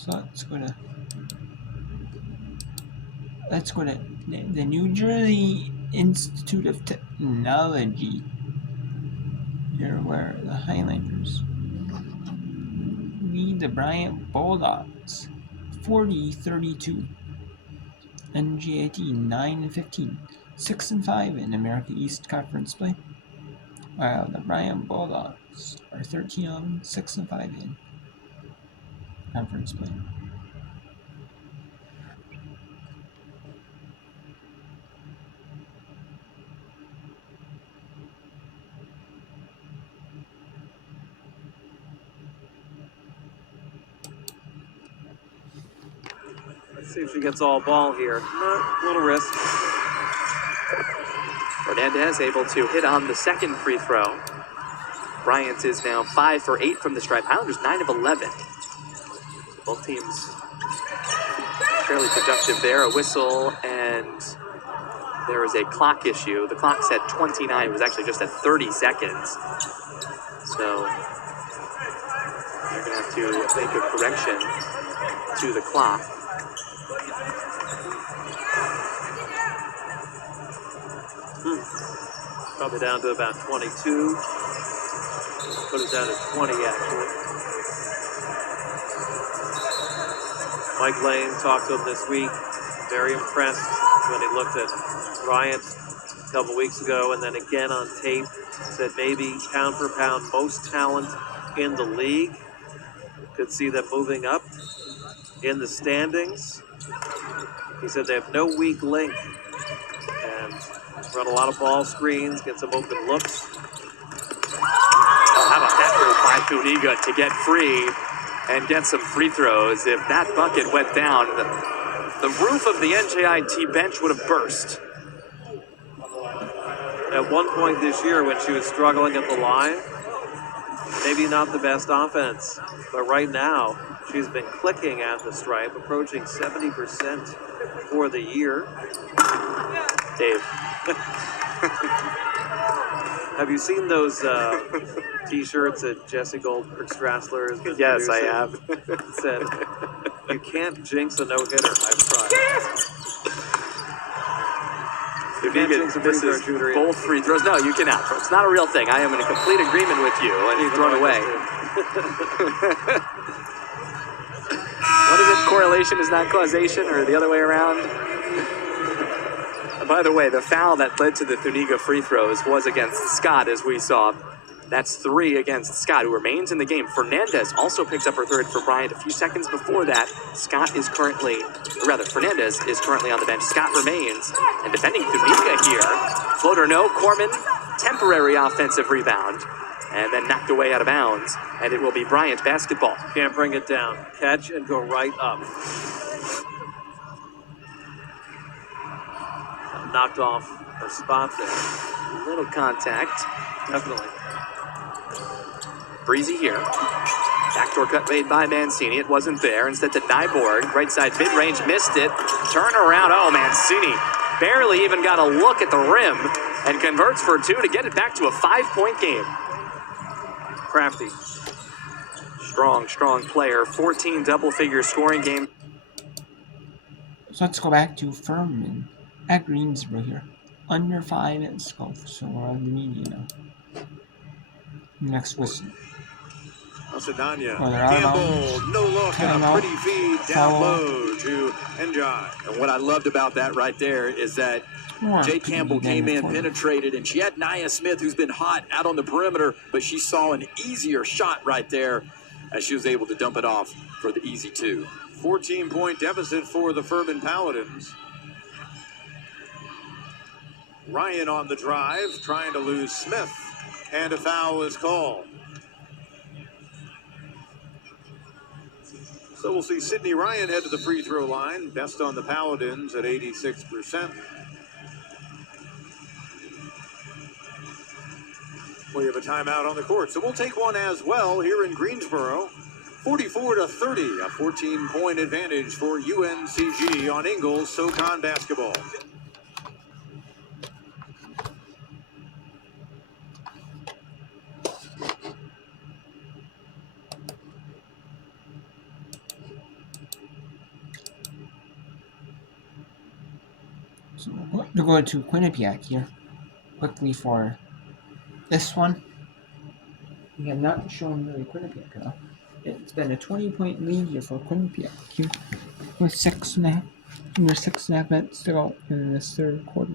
So let's go to the New Jersey Institute of Technology. Here where the Highlanders lead the Bryant Bulldogs 40-32. NGAT 9-15, 6-5 in America East Conference play, while the Bryant Bulldogs are 13-11, 6-5 in conference play. Let's see if she gets all ball here. A little risk. Fernandez able to hit on the second free throw. Bryant is now 5 for 8 from the stripe. Highlanders 9 of 11. Both teams fairly productive there. A whistle, and there is a clock issue. The clock said 29. It was actually just at 30 seconds. So they're going to have to make a correction to the clock. Probably down to about 22. Put it down to 20, actually. Mike Lane talked to him this week. Very impressed when he looked at Bryant a couple weeks ago and then again on tape. Said maybe pound for pound most talent in the league. Could see them moving up in the standings. He said they have no weak link and run a lot of ball screens, get some open looks. Oh, how about that move by Thuniga to get free and get some free throws? If that bucket went down, the roof of the NJIT bench would have burst. At one point this year when she was struggling at the line, maybe not the best offense, but right now she's been clicking at the stripe, approaching 70% for the year. Dave. Have you seen those T-shirts that Jesse Goldberg Strassler has been Yes, producing? I have. It said, "You can't jinx a no-hitter." I've tried. You can't jinx a free throw shooter. Both free throws. No, you cannot. It's not a real thing. I am in a complete agreement with you, and you've thrown away. What is it? Correlation is not causation, or the other way around? By the way, the foul that led to the Thuniga free throws was against Scott, as we saw. That's 3 against Scott, who remains in the game. Fernandez also picked up her third for Bryant a few seconds before that. Fernandez is currently on the bench. Scott remains, and defending Thuniga here. Floater no, Corman, temporary offensive rebound, and then knocked away out of bounds, and it will be Bryant basketball. Can't bring it down. Catch and go right up. Knocked off her spot there. A little contact. Definitely. Breezy here. Backdoor cut made by Mancini. It wasn't there. Instead to Nyborg. Right side mid-range. Missed it. Turn around. Oh, Mancini barely even got a look at the rim and converts for 2 to get it back to a 5-point game. Crafty. Strong player. 14 double-figure scoring game. So let's go back to Furman at Greensboro here. Under 5 at scope, so we're on the median now. Next whistle. Alcindana, Campbell, no look, and a pretty feed down low to Enjoy. And what I loved about that right there is that Jay Campbell came in, penetrated, and she had Nia Smith, who's been hot out on the perimeter, but she saw an easier shot right there as she was able to dump it off for the easy 2. 14-point deficit for the Furman Paladins. Ryan on the drive, trying to lose Smith, and a foul is called. So we'll see Sydney Ryan head to the free throw line, best on the Paladins at 86%. We have a timeout on the court, so we'll take one as well here in Greensboro. 44-30, a 14-point advantage for UNCG on Ingles SoCon basketball. So we're going to go to Quinnipiac here quickly for this one. We have not shown really Quinnipiac enough. It's been a 20-point lead here for Quinnipiac here with 6.5 minutes to go in this third quarter.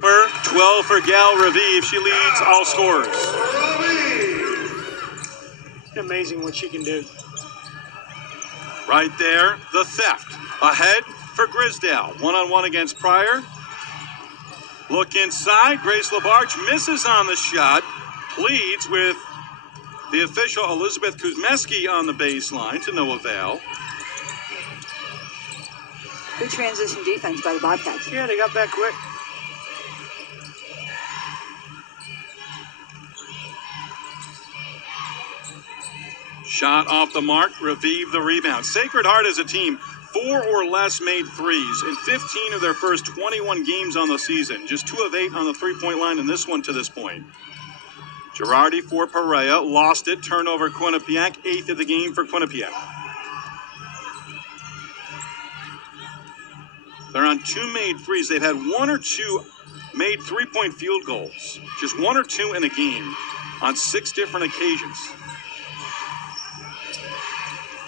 For 12 for Gal Raviv. She leads all scorers. It's amazing what she can do. Right there, the theft. Ahead for Grisdale. One-on-one against Pryor. Look inside. Grace Labarge misses on the shot. Pleads with the official Elizabeth Kuzmeski on the baseline to no avail. Good transition defense by the Bobcats. Yeah, they got back quick. Shot off the mark, Raviv the rebound. Sacred Heart as a team, 4 or less made threes in 15 of their first 21 games on the season. Just 2 of 8 on the three-point line in this one to this point. Girardi for Perea, lost it, turnover Quinnipiac, 8th of the game for Quinnipiac. They're on 2 made threes. They've had 1 or 2 made three-point field goals. Just 1 or 2 in a game on 6 different occasions.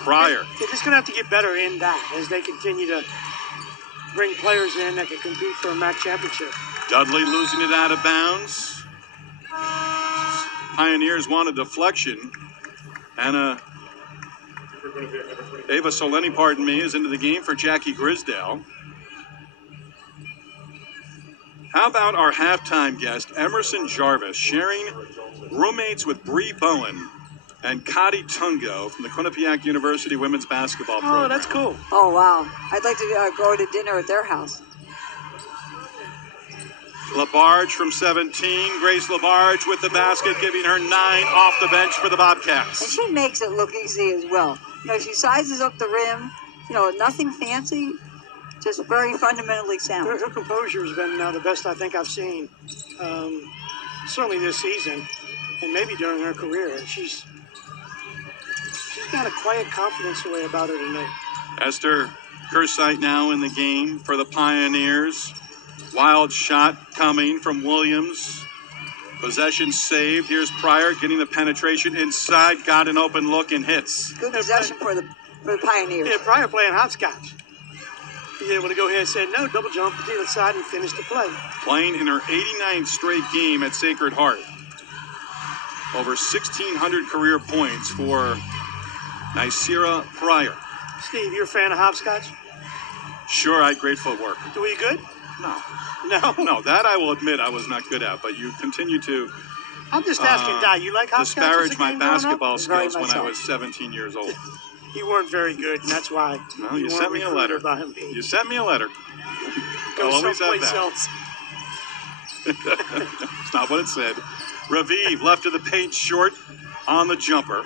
Pryor. They're just going to have to get better in that as they continue to bring players in that can compete for a MAC championship. Dudley losing it out of bounds. Pioneers want a deflection. And Ava Soleni, pardon me, is into the game for Jackie Grisdale. How about our halftime guest, Emerson Jarvis, sharing roommates with Bree Bowen and Kadi Tungo from the Quinnipiac University women's basketball program. Oh, that's cool. Oh, wow. I'd like to go to dinner at their house. Labarge from 17. Grace Labarge with the basket, giving her 9 off the bench for the Bobcats. And she makes it look easy as well. You know, she sizes up the rim. You know, nothing fancy, just very fundamentally sound. Her composure has been the best I think I've seen, certainly this season, and maybe during her career. She's got a quiet confidence way about her tonight. Esther Kersite now in the game for the Pioneers. Wild shot coming from Williams. Possession saved. Here's Pryor getting the penetration inside. Got an open look and hits. Good possession for the Pioneers. Yeah, Pryor playing hopscotch. He's able to go ahead and say no, double jump to the side and finish the play. Playing in her 89th straight game at Sacred Heart. Over 1,600 career points for Nicira Pryor. Steve, you're a fan of hopscotch? Sure, I had great footwork. Were you good? No. No, that I will admit I was not good at, but you continue to I'm just asking, Di, you like hopscotch? disparage my basketball Very skills much when I so. was 17 years old. You weren't very good, and that's why. Well, you weren't sent me a letter. recruited by him. You sent me a letter. Go I'll always have someplace that. else. It's not what it said. Raviv left of the paint short on the jumper.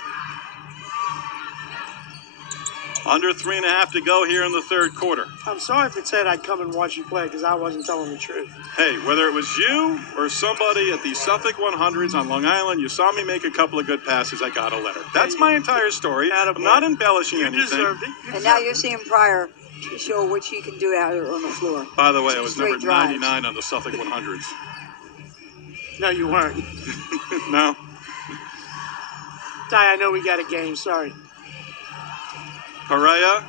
Under 3.5 to go here in the third quarter. I'm sorry if it said I'd come and watch you play because I wasn't telling the truth. Hey, whether it was you or somebody at the Suffolk 100s on Long Island, you saw me make a couple of good passes, I got a letter. That's my entire story. I'm not embellishing You anything. deserved it. And now you're seeing Pryor show what she can do out there on the floor. By the way, I was Straight number drives. 99 on the Suffolk 100s. No, you weren't. No. Ty, I know we got a game. Sorry. Perea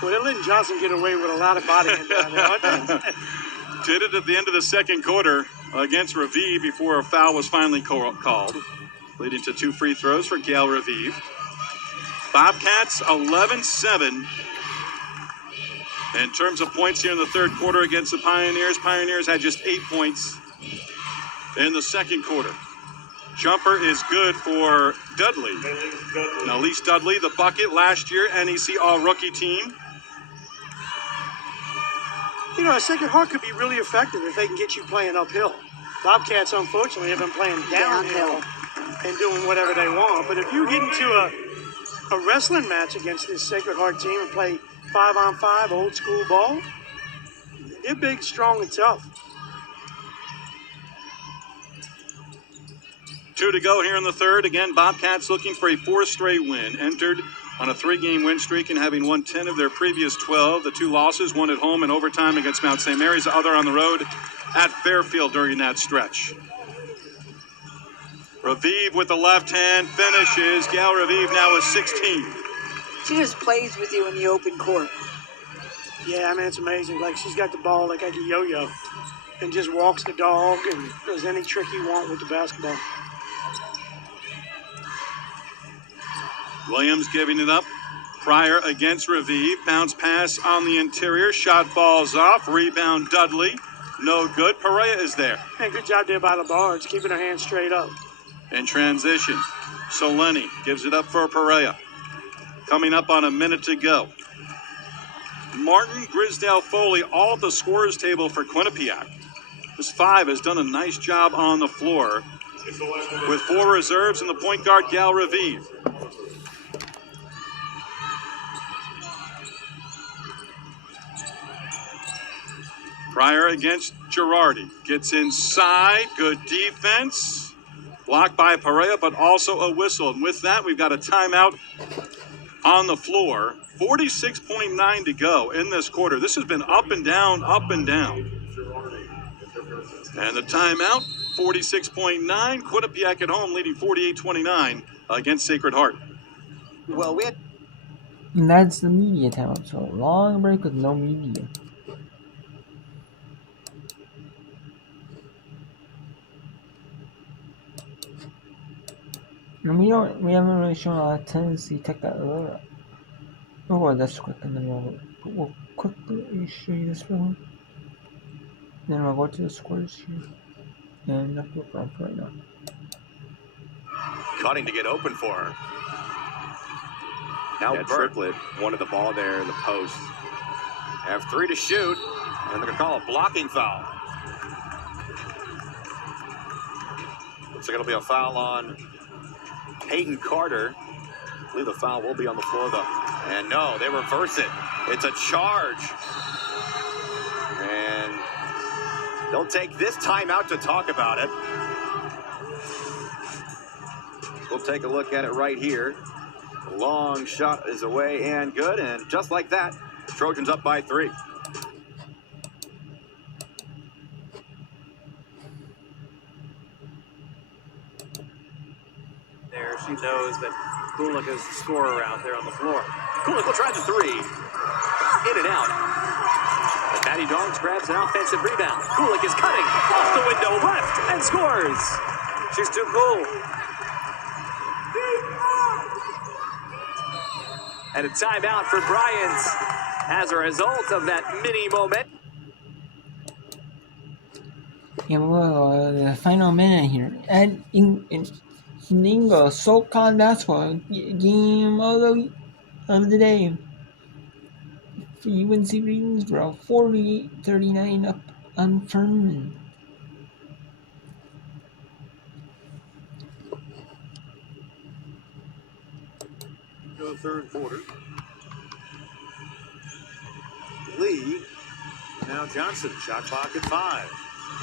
Well, they're letting Johnson get away with a lot of bodying down there, aren't they? did it at the end of the second quarter against Raviv before a foul was finally called, leading to 2 free throws for Gail Raviv. Bobcats 11-7 in terms of points here in the third quarter against the Pioneers. Pioneers had just 8 points in the second quarter. Jumper is good for Dudley. Now, Elise Dudley, the bucket last year, NEC All-Rookie team. You know, a Sacred Heart could be really effective if they can get you playing uphill. Bobcats, unfortunately, have been playing downhill and doing whatever they want. But if you get into a wrestling match against this Sacred Heart team and play 5-on-5 old school ball, they're big, strong, and tough. 2 to go here in the third. Again, Bobcats looking for a 4th straight win. Entered on a 3-game win streak and having won 10 of their previous 12. The 2 losses, one at home in overtime against Mount St. Mary's, the other on the road at Fairfield during that stretch. Raviv with the left hand finishes. Gal Raviv now with 16. She just plays with you in the open court. Yeah, I mean, it's amazing. Like, she's got the ball like a yo-yo and just walks the dog and does any trick you want with the basketball. Williams giving it up. Pryor against Raviv. Bounce pass on the interior. Shot falls off. Rebound Dudley. No good. Perea is there. Man, good job there by LaBarge, keeping her hands straight up. In transition, Soleni gives it up for Perea. Coming up on a minute to go. Martin Grisdale Foley all at the scorers table for Quinnipiac. This 5 has done a nice job on the floor with 4 reserves and the point guard Gal Raviv. Pryor against Girardi. Gets inside. Good defense. Blocked by Perea, but also a whistle. And with that, we've got a timeout on the floor. 46.9 to go in this quarter. This has been up and down, up and down. And the timeout, 46.9. Quinnipiac at home leading 48-29 against Sacred Heart. Well, and that's the media timeout. So long break with no media. And we haven't really shown a lot of tendency to take that earlier. Oh, well, that's quick, and then we'll quickly show you this one. Then we'll go to the scores here. And that's what we're on for right now. Cutting to get open for her. Now Triplet wanted the ball there in the post. Have 3 to shoot, and they're going to call a blocking foul. Looks like it'll be a foul on Peyton Carter. I believe the foul will be on the floor, though. And no, they reverse it. It's a charge. And they'll take this timeout to talk about it. We'll take a look at it right here. The long shot is away and good. And just like that, Trojans up by 3. There, she knows that Kulik is the scorer out there on the floor. Kulik will try the 3. In and out. But Maddie Dogs grabs an offensive rebound. Kulik is cutting off the window left and scores. She's too cool. And a timeout for Bryant as a result of that mini moment. Yeah, well, the final minute here. And in Ingo, SoCon basketball game of the day. For UNC Greensboro, 48-39 up on Furman. The third quarter. Lee. Now Johnson. Shot clock at 5.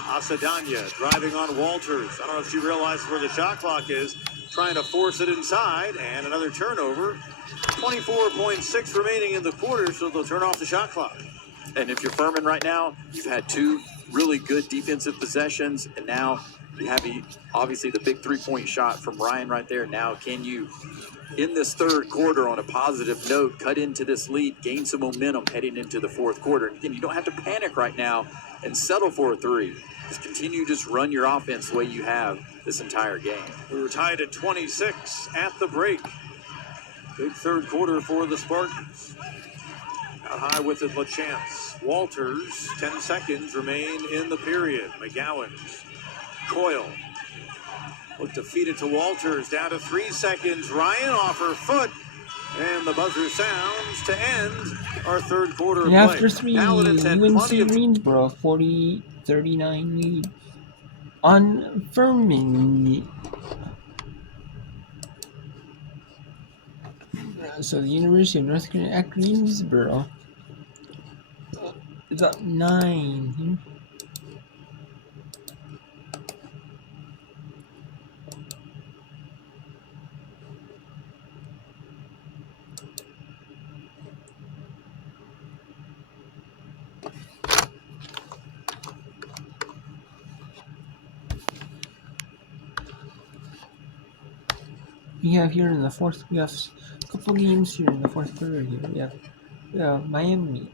Asadanya driving on Walters. I don't know if she realizes where the shot clock is. Trying to force it inside. And another turnover. 24.6 remaining in the quarter, so they'll turn off the shot clock. And if you're Furman right now, you've had 2 really good defensive possessions, and now you have obviously the big three-point shot from Ryan right there. Now, can you, in this third quarter, on a positive note, cut into this lead, gain some momentum heading into the fourth quarter? And again, you don't have to panic right now and settle for a three. Just continue, just run your offense the way you have this entire game. We were tied at 26 at the break. Big third quarter for the Spartans. Out high with it, LaChance. Walters, 10 seconds remain in the period. McGowan's. Coyle. Look to feed it to Walters. Down to 3 seconds. Ryan off her foot. And the buzzer sounds to end our third quarter And of after play. three, Paladins had UNC plenty of Greensboro 40-39 lead on Furman. So the University of North Carolina at Greensboro is up 9. We have here in the fourth, we have a couple games here in the fourth quarter here. We have Miami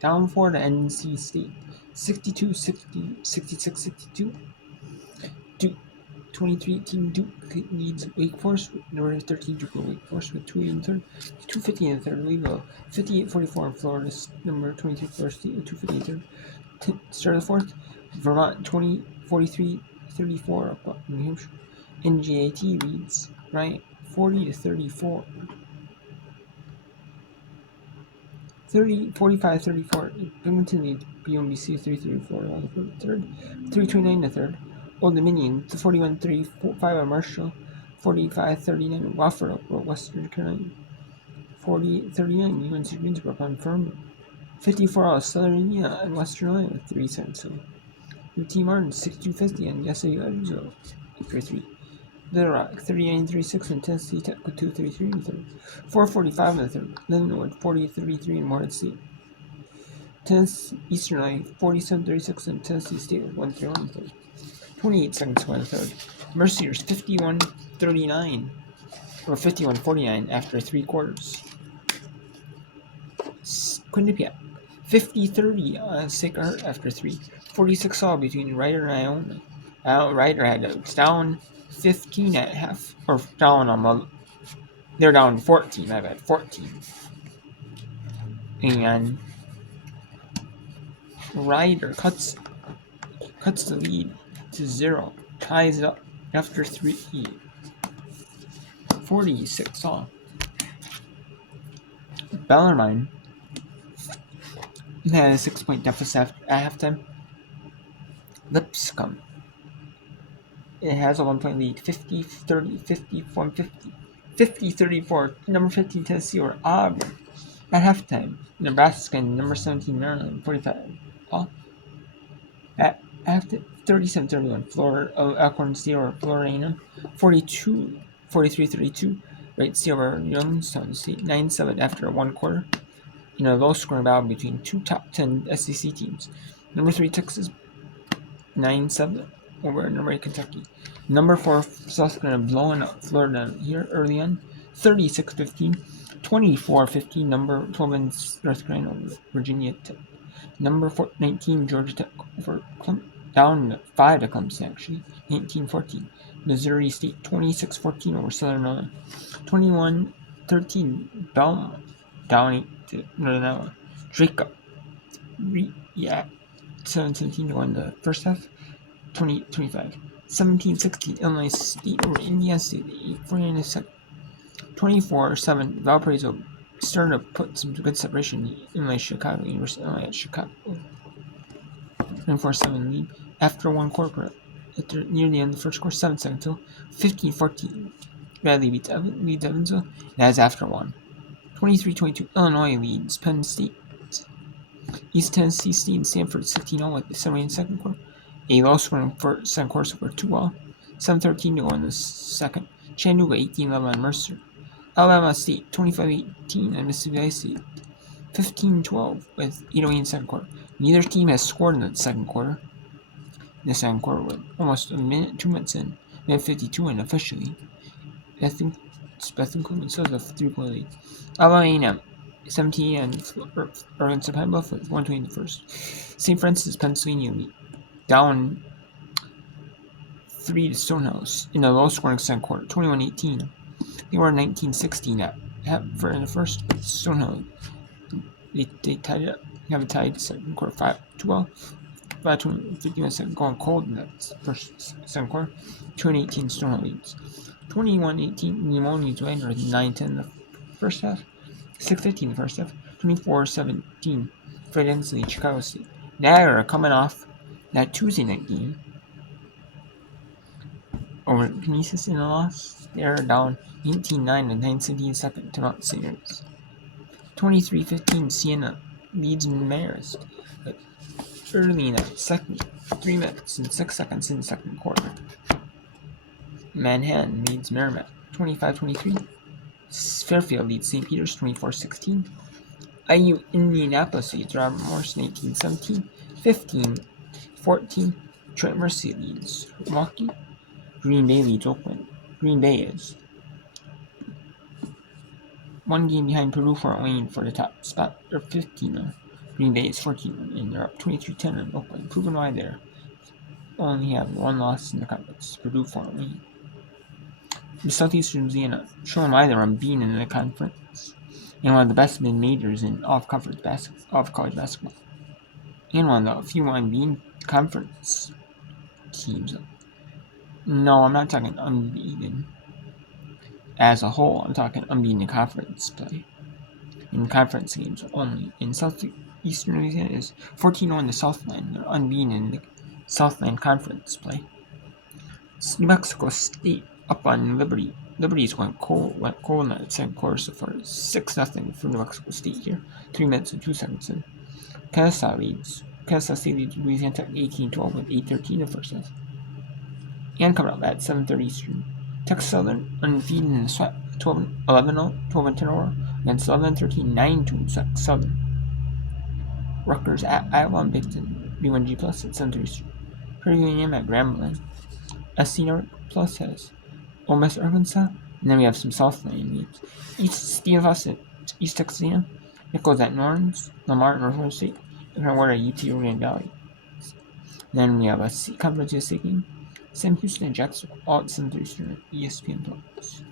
down 4 to NC State, 62-60, 66-62. Duke 23-18. Duke leads Wake Forest. Number 13 Duke or Wake Forest with 2 in third, 250 in third. Louisville 58-44 in Florida. Number 23 Florida State with 250 in third. Start of the fourth. Vermont 43-34 up New Hampshire. NJAT leads Bryant 40-34. 45-34. Binghamton leads BMBC 3-34 on the third. 3:29 the third. Old Dominion 41-35 on Marshall. 45-39 Wofford over Western Carolina. 40-39 UNC Greensboro on Furman. 54 all Southern Indiana and Western Illinois with 3 cents. UT Martin 62-50 and SAU Edwardsville for 3. Little Rock 39-36 and Tennessee Tech with 2:33 in the third. 4:45 in the third. Lindenwood 40-33 in Morehead State. Tennessee Eastern Illinois 47-36 and Tennessee State with 1:31 in the third. 28 seconds to win the third. Mercyhurst 51-39 or 51-49 after 3 quarters. Quinnipiac 50-30 Sacred Heart after 3. 46 all between Ryder and Iona. Ryder it's down 15 at half, or down on they're down 14. I've had 14, and Ryder cuts the lead to 0, ties it up after 3. 46 all. Bellarmine had a 6-point deficit at halftime. Lipscomb, it has a 1-point lead, 50-30, 51-50, 50-34. Number 15 Tennessee or Auburn at halftime. Nebraska and number 17 Maryland 45. All at after 37-31. Florida Alcorn State or Florida A&M 43-32. Wright State over Youngstown State 9-7 after 1 quarter. In a low-scoring battle between 2 top 10 SEC teams. Number 3 Texas 9-7 over number 8 Kentucky. Number 4 South Carolina blowing up Florida here early on, 36-15, 24-15. Number 12 North Carolina over Virginia Tech. Number 19 Georgia Tech over down 5 to Clemson actually, 19-14. Missouri State 26-14 over Southern Illinois. 21-13 Belmont down 8 to Northern Iowa. Jacob 7-17 to win the first half. 20-25. 17-16 Illinois State over Indiana State. 8-49 the second. 24-7 Valparaiso starting to put some good separation. Illinois Chicago, University of Illinois at Chicago. 24-7 lead after 1 quarter. Near the end of the first quarter, 7 seconds till 15-14. Bradley leads Evansville. That's after 1. 23-22 Illinois leads Penn State. East Tennessee State and Stanford 16-0 with the 7 second quarter. A low scoring for second quarter for 2-all. 7-13 to go in the second. Chattanooga 18-11 on Mercer. Alabama State 25-18 and Mississippi State 15-12 with 8:08 in the second quarter. Neither team has scored in the second quarter. the second quarter with almost 2 minutes in, minute 52 and officially. Bethune Cookman still has a 3-point lead. Alabama A&M 17 and Arkansas Pine Bluff with 120 in the first. St. Francis Pennsylvania lead down 3 to Stonehouse in a low-scoring second quarter, 21-18. They were 19-16 in the first. Stonehouse they tied it up. Have a tied second quarter 5-12. 51 seconds going cold in that first second quarter. 2-18 Stonehouse leads. 21-18 Pneumonia's winner 9-10 in the first half. 6-15 in the first half. 24-17 Fred lead Chicago State. Niagara coming off that Tuesday night game over Canisius in a loss. They're down 18-9 and 9-17 second to Mount St. Mary's. 23-15 Siena leads Marist. But early in the second, 3 minutes and 6 seconds in the second quarter. Manhattan leads Merrimack 25-23. Fairfield leads St. Peter's 24-16. IU Indianapolis leads Robert Morrison 18-17. 15-14. Trent Mercy leads Milwaukee. Green Bay leads Oakland. Green Bay is 1 game behind Purdue Fort Wayne for the top spot. They're 15. Green Bay is 14 and they're up 23-10 on Oakland. Proving why they're only have 1 loss in the conference. Purdue Fort Wayne. The Southeastern Louisiana showing why they're unbeaten in the conference and one of the best mid-majors in college basketball. And one of the few unbeaten conference teams. No, I'm not talking unbeaten as a whole. I'm talking unbeaten in conference play. In conference games only. In Southeastern Louisiana is 14-0 in the Southland. They're unbeaten in the Southland conference play. New Mexico State up on Liberty. Liberty's went cold in that second quarter so far. 6-0 for New Mexico State here. 3 minutes and 2 seconds in. Kennesaw State leads Louisiana Tech 18-12 with 8:13 in the first half. And coming up at 7:30 Eastern, Texas Southern undefeated in the SWAT 12-10 over against 11-13 9-2 Southern. Rutgers at Iowa and Big Ten B1G Plus at 7:30 Eastern. Purdue A&M at Grambling. SC North Plus has Ole Miss Arkansas, and then we have some Southland games. Steve at East Texas A&M. Nichols at Norns, Lamar at Northwestern State, and Howard at UT Oregon Valley. Then we have a Conference USA game. Sam Houston and Jacksonville all at 7:30 Eastern at ESPN Plus.